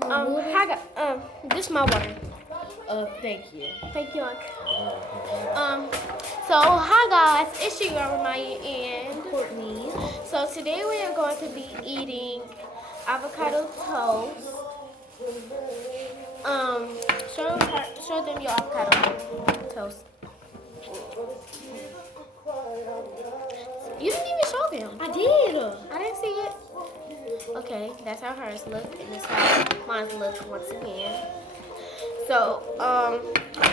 Hi, this is my water. Thank you. Thank you, so hi guys, it's your girl Maya and Courtney. So today we are going to be eating avocado toast. Um, show them your avocado toast. You didn't even show them. I did. I didn't see it. Okay, that's how hers look, and that's how mine looks once again. So,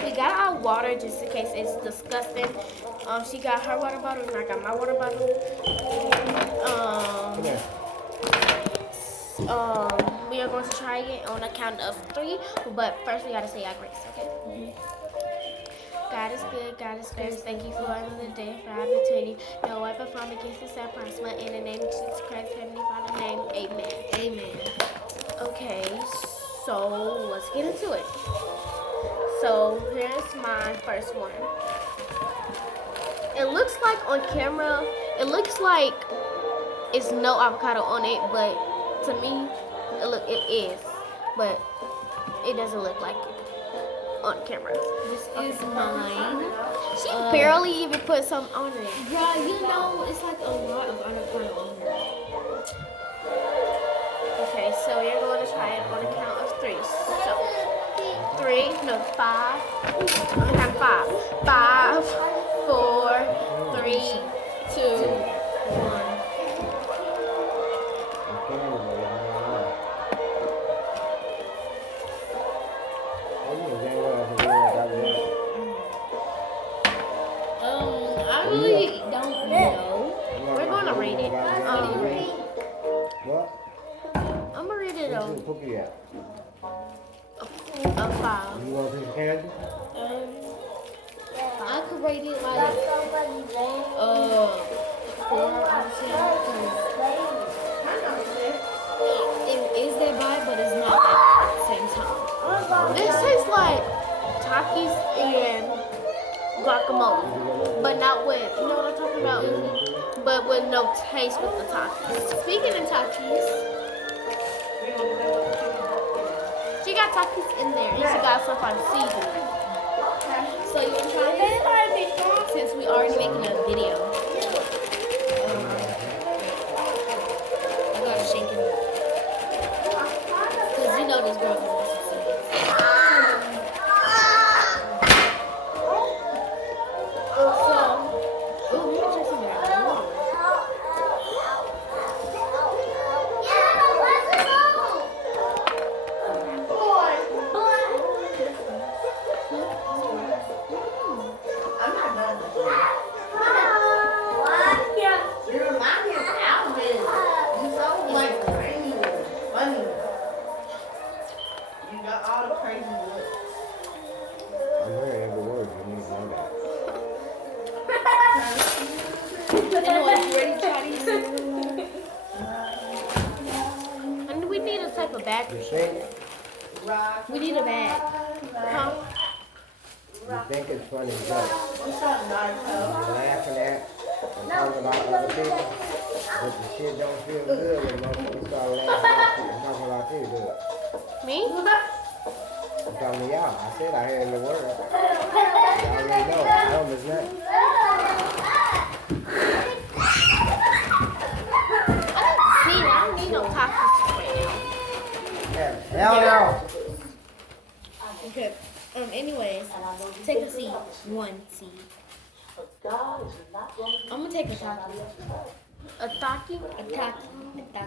we got our water just in case it's disgusting. She got her water bottle and I got my water bottle. We are going to try it on a count of 3, but first we gotta say our grace, okay? God is good, God is gracious. Thank you for another day, for opportunity. No weapon formed against us shall prosper. In the name of Jesus Christ, Heavenly Father, name, amen. Amen. Okay, so let's get into it. So here's my first one. It looks like on camera, it looks like it's no avocado on it, but to me, it is. But it doesn't look like it on camera. This is mine. She barely even put some on it. Yeah, you know, it's like a lot of avocado on here. Okay, so you're going to try it on a count of 3. So 5. I'm count 5. 5, 4, 3, 2, 1. I really don't know. We're going to rate it. What? I'm going to rate it Where's the cookie at? a 5. You want a piece of candy? I could rate it like 4 out of 10 because it is that vibe, but it's not at the same time. This tastes like Takis and guacamole, but not with, you know what I'm talking about? But with no taste with the Takis. Speaking of Takis, she got Takis in there and she got some on seasoning. So you want to try it? Since we already making a video. I gotta shake it. Because you know this girl wants to see it. I'm hearing every word. You need to know that. Anyways, you ready to try these? And we need a type of bag. You think? We need a bag. Huh? You think it's funny joke. You're laughing at and talking about other people, but the shit don't feel good when motherfuckers start laughing at you and talking about you, do it? Me? I'm talking to y'all. I said I heard the word. Y'all already know. I don't miss nothing. See, I don't need no Takis right now. Hell no. Okay. Anyways, take a seat. 1 seat. I'm gonna take a taki. A Taki? A taki.